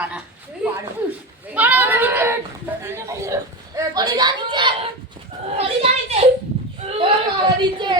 પાડવાના પડી જા નીચે મારા નીચે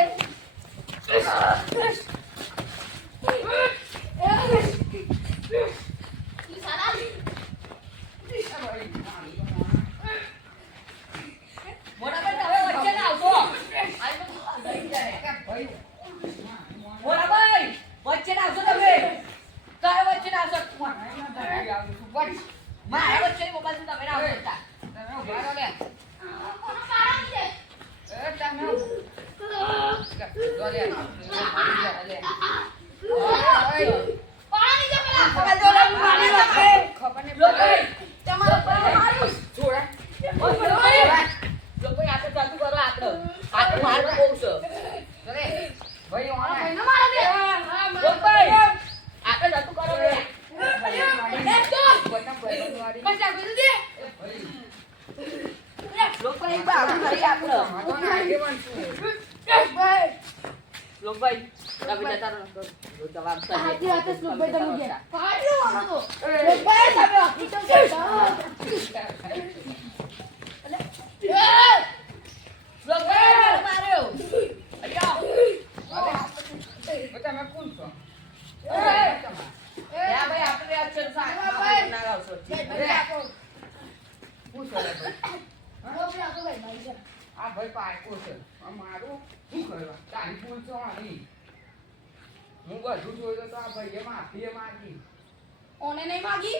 ઓને નહીં માગી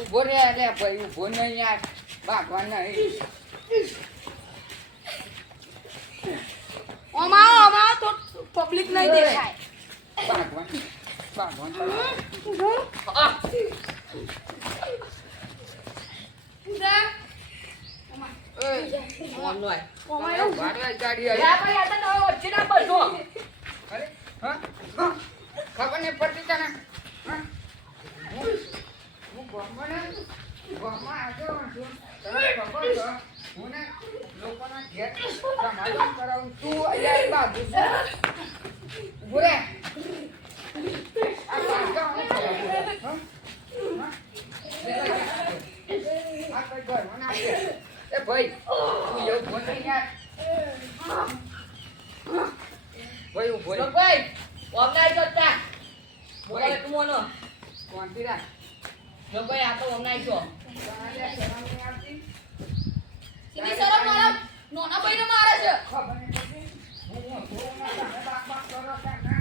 ઉભો રે લે ભાઈ ઉભો નહીં યાર ભાગવા નહીં ઓમાં તો પબ્લિક નહીં દેખાય ભાગવાન ખબર નહીં પડતી તને હું ગામમાં આવ્યો છું તને ખબર છે હું ને લોકોના ઘેર સમાધાન કરાવું તું અહીંયા બાજુ છે ઉભો રે આ પાછળ આ કઈ ઘરમાં નાખે એ ભાઈ તું એવું બોલ નહીં યાર ભાઈ ઉભો રે ભાઈ ઓમનાઈ જતા બોલે તું મોનો કોણથી રાખ જો ભાઈ આ તો ઓમનાઈ છો સીધી શરમ મારા નોના ભાઈને મારે છે ખબર નહીં પડતી હું થોડું સામે બાક કરો ત્યાં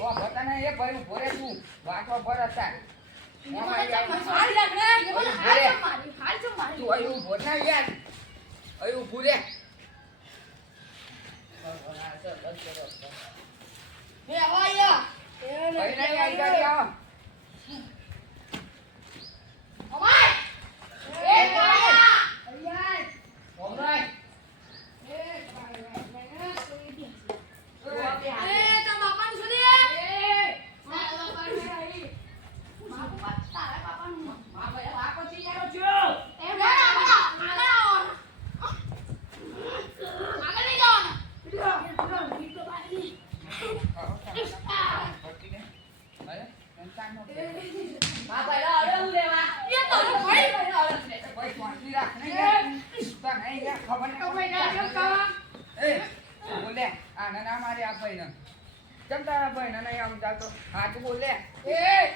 ઓ બતાને એ ભાઈ ઉભો રે તું વાટો ભર હતા હાલ લાગને હાલ છે મારી તું અહીં ઉભો ના યાર અહીં ઉભું રે હે આયા અહીં નહીં આવી ગાડી આવો ઓમાય એ આયા ઓમનાઈ હાથ બોલે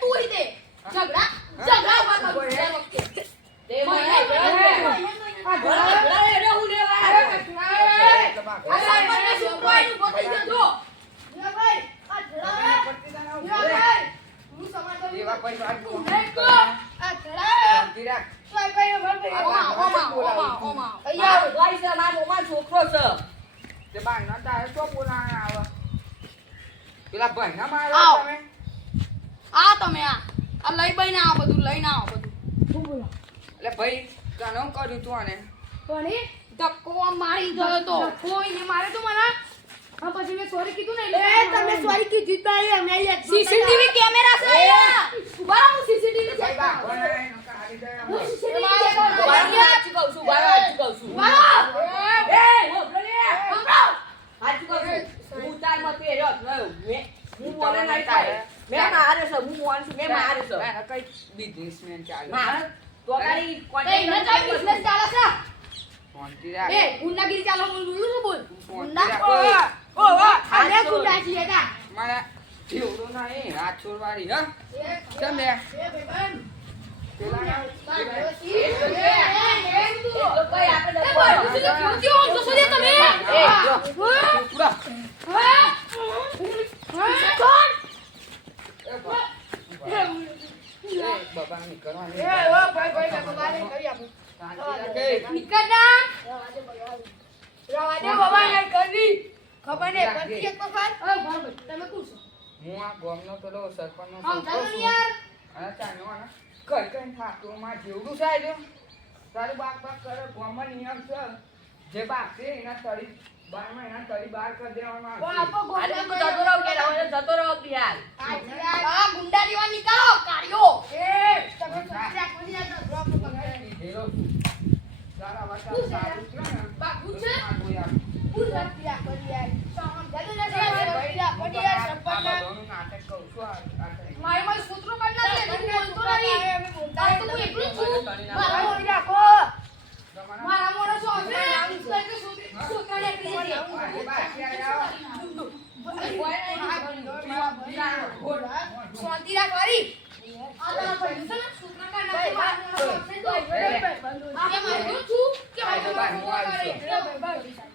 તું હી દે ઝઘડા વાત તે મને છોકરો છે તે બાયના તારે શું બોલાવે આવે પેલા ભાઈના મારે આવ. તમે આ તમે આ લઈ બઈને આ બધું લઈને આવો બધું શું બોલો એટલે ભાઈ તને હું કર્યું તું આને પણ એ ધક્કો આમ મારી ગયો તો કોઈ ને મારે તો મને હા પછી મેં સોરી કીધું ને એટલે તમે સોરી કીધું તો અમે સીસીટીવી કેમેરા છે અહીંયા ઉભા રહો, હું સીસીટીવી ચેક ભાઈ કરું. બાપો ને એનો કાઢી દે આમ. હું CCTV ચેક કરું. હાચું કહું છું, બાબા હાચું કહું છું. ઉભા રહો. એ, હોભળો ને. હાચું કહું છું. હું તાર મતે રહ્યો જ નયો. હું બોલે નહીં થાય. મેં મારે છે, હું મોન છું, મેં મારે છે. એનો કઈ બિઝનેસમેન ચાલે મારે તો કાંઈ એ contact ઇને નથી તો બિઝનેસ ચાલે છે. શાંતિ રાખ. એ ગુંડાગીરી ચાલે હું બોલું છું બોલ. શાંતિ રાખ. અમે ગુંડા છીએ તા. મારા જીવડું નહીં હાથ છોડવાડી હા કેમ લે પેલા એ તો કઈ આપણે તમે એ, જો. પૂરા બાબા ની કરવાની ખબર ને પછી એક વખત તમે પૂછો હું આ ગામનો પેલો સરપંચનો આમ છોકરો ચાલો છું. યાર અને ચાનો આને કઈ કઈ થાકતું માં જેવડું થાય તારું બાપ કરે ગામમાં નિયમ છે જે બાપ છે એના તળી 12 મહિના તળી બહાર કરી દેવામાં આવશે. આજે તો જતો રહો કે રહો, જતો રહો બિહાર. આ ગુંડા જેવા નીકળો કાઢ્યો તમે લીધેલો છું. તારા વાતા સારું છે ને? બાપુ છે? આ કોઈ આ- આ બધાનું નાટક કહું છું આ કઈ. મારી સૂત્રો કાઢી નાખે હું બોલતો નહીં આ તો હું એકલું છું મારા મોઢો શું હશે કે સૂત્ર નીકળી જશે આજે બાકી આયા. શાંતિ રાખ વારી આ તારા ભાઈ છે ને સૂત્ર કાઢી નાખે મારા મોઢો શું હશે આ મારું છું કે આજે બાર હું આવી છું.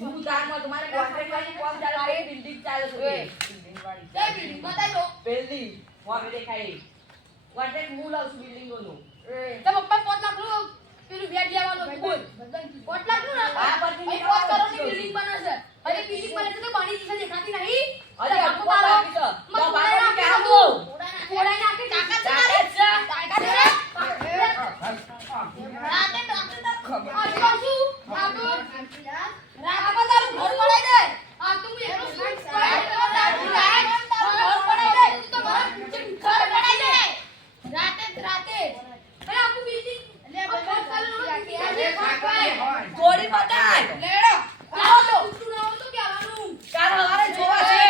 હું તારમાં તમારે contract વાળી કામ ચાલે છે, building ચાલે છે. બિલ્ડિંગવાળી એ બિલ્ડિંગ બતાવી દો building. વાં દેખાય. contract હું લાવું છું building-ઓનું. તે પપ્પા 5 લાખ નું પેલું વ્યાજ લેવાનું બોલ 5 લાખ નું ના હા, પછી અહીં 5 કરોડની બિલ્ડિંગ બને છે અને બિલ્ડિંગ બને છે તો બની જશે દેખાતી નહીં અરે, તો આપકો તારો બાકી છે. મત તો બોલાય બાકી નાખે ક્યાં તું. તું? બોલાય નાખે તાકાત છે તારે? તાકાત છે? રાતે તો આ તો શું? આ તો રાતમાં તારું ઘર બનાવી દે. આ તું એકલો શું કરે? તારું ઘર બનાવી દે. તું તો ઘર બનાવી દે. રાતે જ રાતે. અરે આખું બિલ્ડિંગ જોડી બતાય. લેડો આવો તો તું ના આવો તો કહેવાનું કાલ હવારે જોવા છે.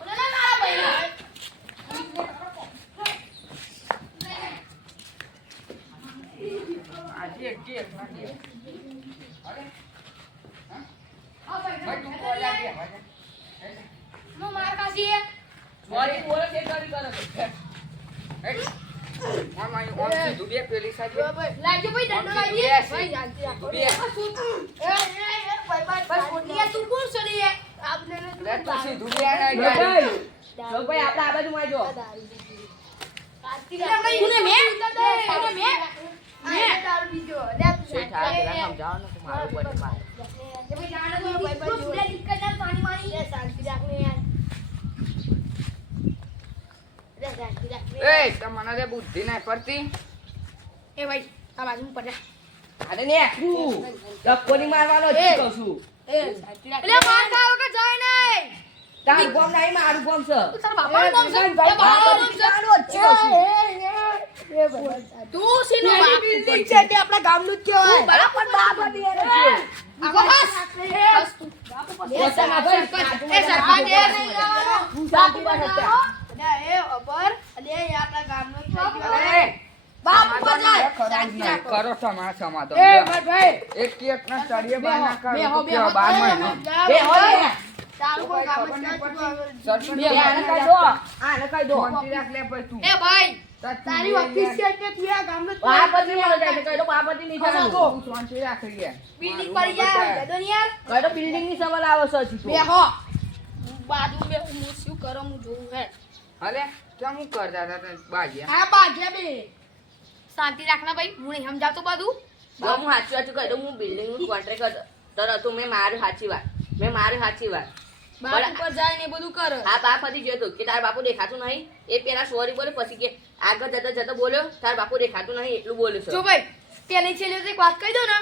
ઓલા ના મારા ભાઈ આજે એક કેક લાગી. અરે આ ભાઈ તું ભાઈ કોઈ લાગી હવે. નો માર કાશી જોડી બોલે છે, જોડી કરે છે. ઓમ સીધું બે પેલી સાઈડ લાગજો ભાઈ દંડો લાગી ભાઈ જાનતી રાખો બે. એ બસ કોટિયા તું કોણ છોડી આપને લે તું સીધું બે ના જો જાય. ભાઈ, જો ભાઈ આપણે આ બાજુ માં જો. તુને મે તુને મે તારું બીજો લે શેઠ આ પેલા સમજાવવાનું કે મારું કોઈ નહીં. એ ભાઈ જાણે તો ભાઈ ભાઈ સુલે દિક્કત ના પાણી મારી લે શાંતિ રાખને યાર લે શાંતિ રાખને એ તમને રે બુદ્ધિ ના પડતી. એ ભાઈ આ બાજુ પડ્યા અરે ને તું ધક્કો નહીં મારવાનો જ કહું છું. એટલે માર ખાવ કે જાય નહીં તારું ગોમ નહીં, મારું ગોમ છે. તું તારા બાપાનું નામ છે એ બાપાનું નામ છે તું સીનો બાપ બિલ્ડિંગ છે તે આપણા ગામનું જ કહેવાય બરાબર બાપ હતી એને પોતા ના ભાઈ, એ સરપંચ એ નહીં લાવવાનો હું શાંતિ પર હતા. એ અબર અલે એ આપણા ગામનો જ થઈ ગયો એ બાપ ઉપર જાય શાંતિ રાખો. કરો તમારા સમાધાન. એ માર ભાઈ એક કેક ના તળિયે બહાર ના બે હો કાઢો બે તો હો કેવા બાર મહિના. બે હોય ને. તારું કોઈ કામ જ સરપંચ બે આને કહી દો, આને કહી દો. શાંતિ રાખ લે ભાઈ તું. એ ભાઈ તાર તારી તું ઓફિસ યાર. છે કે તું આ ગામનો જ બાપતિ મળે જાય છે, કહી દો બાપતિ નહીં થવાનું. તું શાંતિ રાખ યાર. બિલ્ડિંગ મારું પડી જાય બતાય. જતો ને યાર કહી દો બિલ્ડિંગ ની સવાલ આવે છે હજી તો. બે હો બાજુ બે હું શું કરું હું જોઉં હે અલે કેમ હું કરતા હતા તે બાજ્યા. હા બાજ્યા બે શાંતિ રાખના ભાઈ હું નહીં સમજાવતો બધું જો હું સાચું સાચું કહી દઉં, હું બિલ્ડિંગ નું કોન્ટ્રાક્ટ હતું. મેં મારી સાચી વાત, બાપ ઉપર જાય ને એ બધું કરે હા બાપ હતી જોયો તો કે તારા બાપુ દેખાતું નહીં, એ પેલા સોરી બોલે પછી કે આગળ જતા જતા બોલ્યો તારા બાપુ દેખાતું નહીં એટલું બોલ્યો છે. જો ભાઈ પેલી છેલ્લી તો એક વાત કહી દઉં ને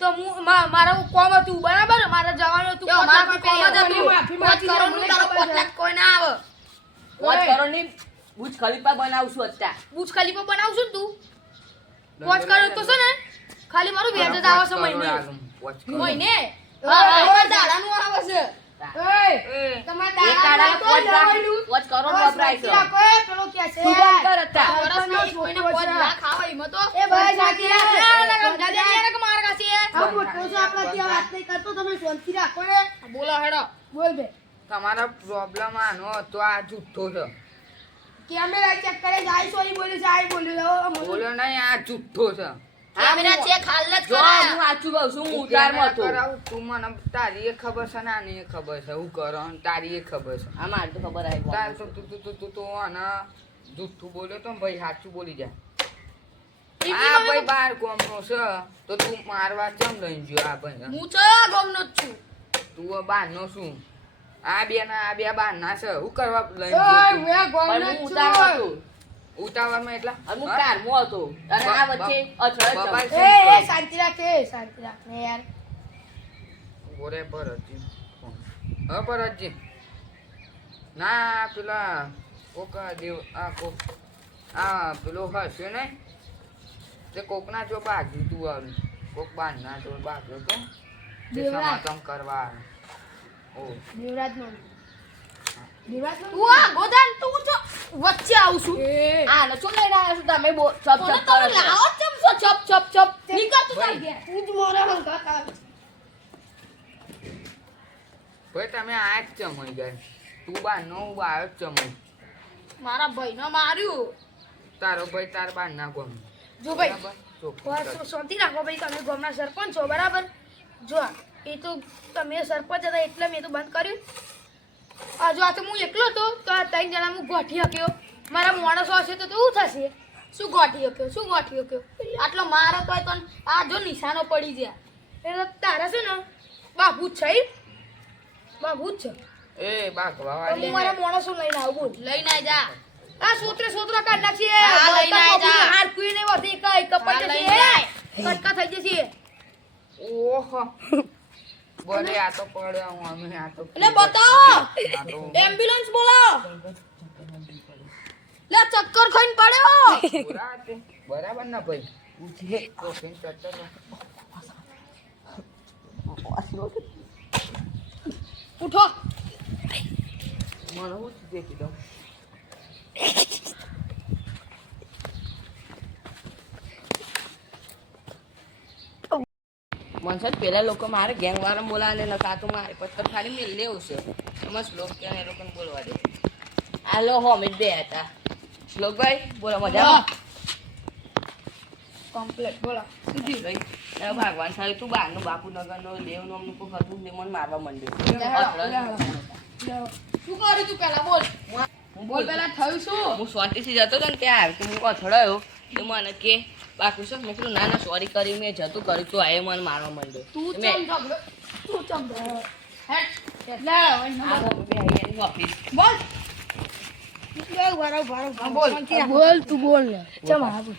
તો હું મારું કોમ હતું બરાબર મારે જવાનું હતું મારું કોમ જ હતું માફી પાંચ કરોડનું તારો 5 લાખ કોઈ ના આવે 5 કરોડની બુર્જ ખલીફા બનાવશું અત્યારે. બુજ ખલીફા બનાવશું ને તું 5 કરોડ તો છે ને ખાલી મારું વ્યાજ જ આવે છે મહિને મહિને હા દાડાનું આવે છે તમારે એક દાડાના 5 કરોડ વપરાય છે. પેલો કે છે તું બંધ કર અત્યારે. વર્ષમાં કોઈને 5 લાખ આવે એમાં તો એ ભાઈ સાચી વાત કે માર કાસી આ મોટો છે આપણા ત્યાં વાત નહીં કરતો તમે શાંતિ રાખો ને બોલો હેડો બોલ બે તમારા પ્રોબ્લેમ આનો હતો આ જુઠ્ઠો છે કેમેરા ચેક કરે જાય સોરી બોલ્યું છે આઈ બોલ્યું બોલો નહીં આ જુઠ્ઠો છે કેમેરા ચેક હાલ જ જો કરા હું સાચું કહું છું, હું ઉતારમાં હતો. કરાવું તું મને તારી એ ખબર છે ને આની એ ખબર છે હું કરો અને તારી એ ખબર છે આ મારે તો ખબર આવી તાર તો તું આને જુઠ્ઠું બોલ્યો તો ને ભાઈ સાચું બોલી જા આ ભાઈ બાર ગોમનો છે તો તું મારવા ચમ લઈ ગયો આ ભાઈ હું તો ગમનો જ છું તું બારનો શું આ બે બારના છે હું કરવા લઈ ઓય ગયો વે પણ ગોળ હું ઉતારમાં હતો ઉતાવળમાં એટલા અને હું કારમાં હતો અને આ વચ્ચે અથડાઈ જવું. બબાલ એ શાંતિ રાખ ને યાર ઓરે ભરતજી હા ભરતજી ના પેલા કોક દેવ આ કોક આ પેલો હશે ને તે કોકના જો બાજુ તું આવ્યું કોક બારના જો બાજુ તો તે દેવરાજ. સમાગમ કરવા ઓ દેવરાજ નો તું આ ગોદાન તું તો વચ્ચે આવું છું આ ને શું લઈને આવ્યા છો તમે ચપ તો ચપ તમે કરો છો. લાવો ચમ છો ચપ ચપ ચપ નીકળ તું તાર ઘેર હું જ મોરા હંકા કા ભાઈ તમે આ જ ચમઈ ગયા તું બારનો હું બાર જ ચમઈ મારા ભાઈને માર્યું તારો ભાઈ તાર બારના ગમ જો ભાઈ બરાબર ચોખ્ખું બસ કર. શાંતિ રાખો ભાઈ તમે ગામના સરપંચ છો બરાબર જો એ તો તમે સરપંચ હતા એટલે મેં તો બંધ કર્યું આ જો આ તો હું એકલો હતો તો આ 3 જણા હું ગોઠી શક્યો મારા માણસો હશે તો શું થશે શું ગોઠી શક્યો આટલો મારો તો આ જો નિશાનો પડી ગયા એટલે તારા છે ને બાબુ જ છે બાબુ જ છે એ બાગવા તો હું વાળી મારા માણસો લઈને આવું બોલ લઈને આઈ જા આ સોતરા કાઢ નાખીએ હા, લઈને આઈ જા. હાર કુઈ ને વધી કઈ કપડ જશે કટકા થઈ જશે ઓહો બોલે આ તો પડ્યા હું અમે આ તો એટલે બતાવો આ તો એમ્બ્યુલન્સ બોલાવો લે ચક્કર ખાઈને પડ્યો પૂરા તે બરાબર ના ભાઈ કોફીન ચટ્ટર ઉઠો મને હું દેખી દઉં મનસદ પેલા લોકો મારે ગેંગ વાળા બોલાવે ને કાં તો મારે પથ્થર ખાલી મિલ લેવું છે એમાં શ્લોક કે એ લોકોને બોલવા દે. હાલો હોમિત બે હતા શ્લોકભાઈ બોલો મજા કમ્પ્લીટ બોલો ભગવાન સાહેબ તું બહારનું બાપુનગરનો દેવનું અમનું કોઈ હતું તે મને મારવા માંડ્યું. શું કર્યું તું પેલા બોલ હું બોલ પેલા થયું શું હું શાંતિથી જતો હતો ને ત્યાં તો હું અથડાયો તો મને કે બાકી શું મેં કીધું ના ના સોરી કરી મેં જતું કર્યું તું આ મને મારવા માંડ્યો. તું મેં ચમ ઝઘડો તું ચમ ઝઘડો હેટ એટલે આ મમ્મી બે આવી એની ઓફિસ બોલ બોલ તું બોલ ને ચમ હા બોલ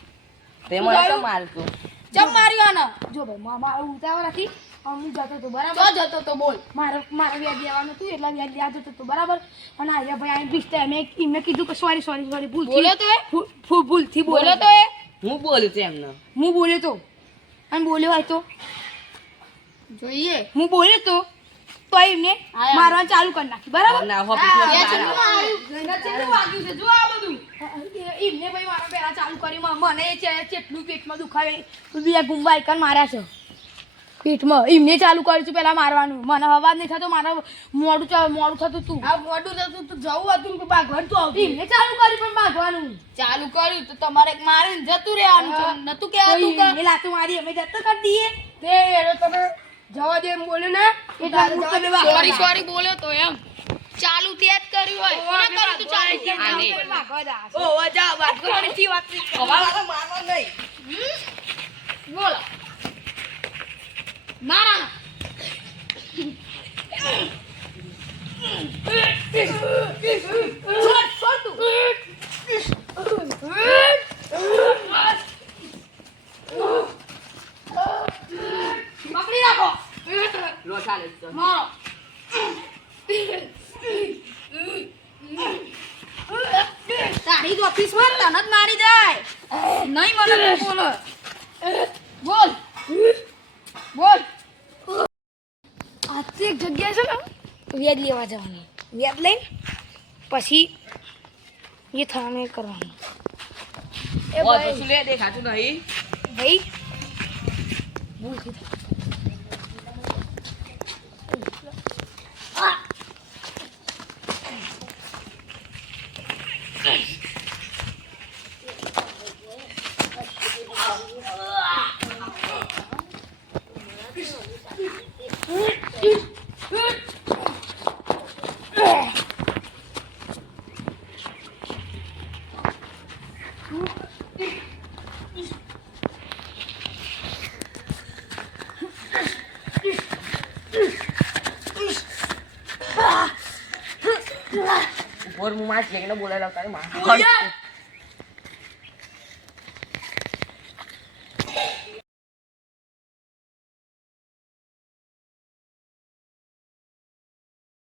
તે મને તો મારતું. ચમ માર્યો આને જો ભાઈ મારા ઉતાવળ રાખી હું જતો તો બરાબર ચો જતો તો બોલ મારે વ્યાજ લેવાનું હતું એટલે વ્યાજ લેવા જતો તો બરાબર અને આજે ભાઈ આઈને ભીસતા મેં કીધું કે સોરી બોલ્યો તો એ? ભૂલથી બોલો તો એ હું બોલ્યું હતું એમને હું બોલ્યો તો અને બોલ્યો હોય તો જોઈએ હું બોલ્યો તો એમને આયા. મારવા ચાલુ કરી નાખી બરાબર ના ઓફિસમાં બે બહાર ચમનું આવો. માર્યું ચમનું વાગ્યું છે જો આ બધું એમને ભાઈ મારા પહેલા ચાલુ કરી મને કેટલું પેટમાં દુખાવે બે ગુંબા આઈકન માર્યા છે પેટમાં એમને ચાલુ કર્યું છે પેલા મારવાનું મને અવાજ નહીં થતો મારા મોડું થતું તું આ મોઢું તો તું જવું હતું કે ભાગવાનું તો આવતી એમને ચાલુ કર્યું પણ ભાગવાનું ચાલુ કર્યું તો તમારે મારીને જતું રહેવાનું છે નતું કહેવાતું કે એમને લાતો મારી અમે જતો કરી દઈએ તે એનો તમે જવા દે એમ બોલ્યો ને એટલે હું તમે ભાગવા સોરી બોલ્યો તો એમ ચાલુ તે જ કર્યું હોય કોને કર્યું તું ચાલુ આ નહીં. ભાગવા દા ઓ જા વાત કરવાની વાત અમારા મારવા નહીં. બોલો મારા છોડ તું ઓફિસમાં તને જ મારી જાય નહીં મને તું બોલ બોલ આજથી એક જગ્યાએ છે ને વ્યાજ લેવા જવાનું વ્યાજ લઈને પછી એ થવાનું એ કરવાનું એ ઓ તો ભાઈ શું લે દેખાતું નહીં ભાઈ બોલ કીધું ઉપર હું માસ લઈને બોલાય તારી માં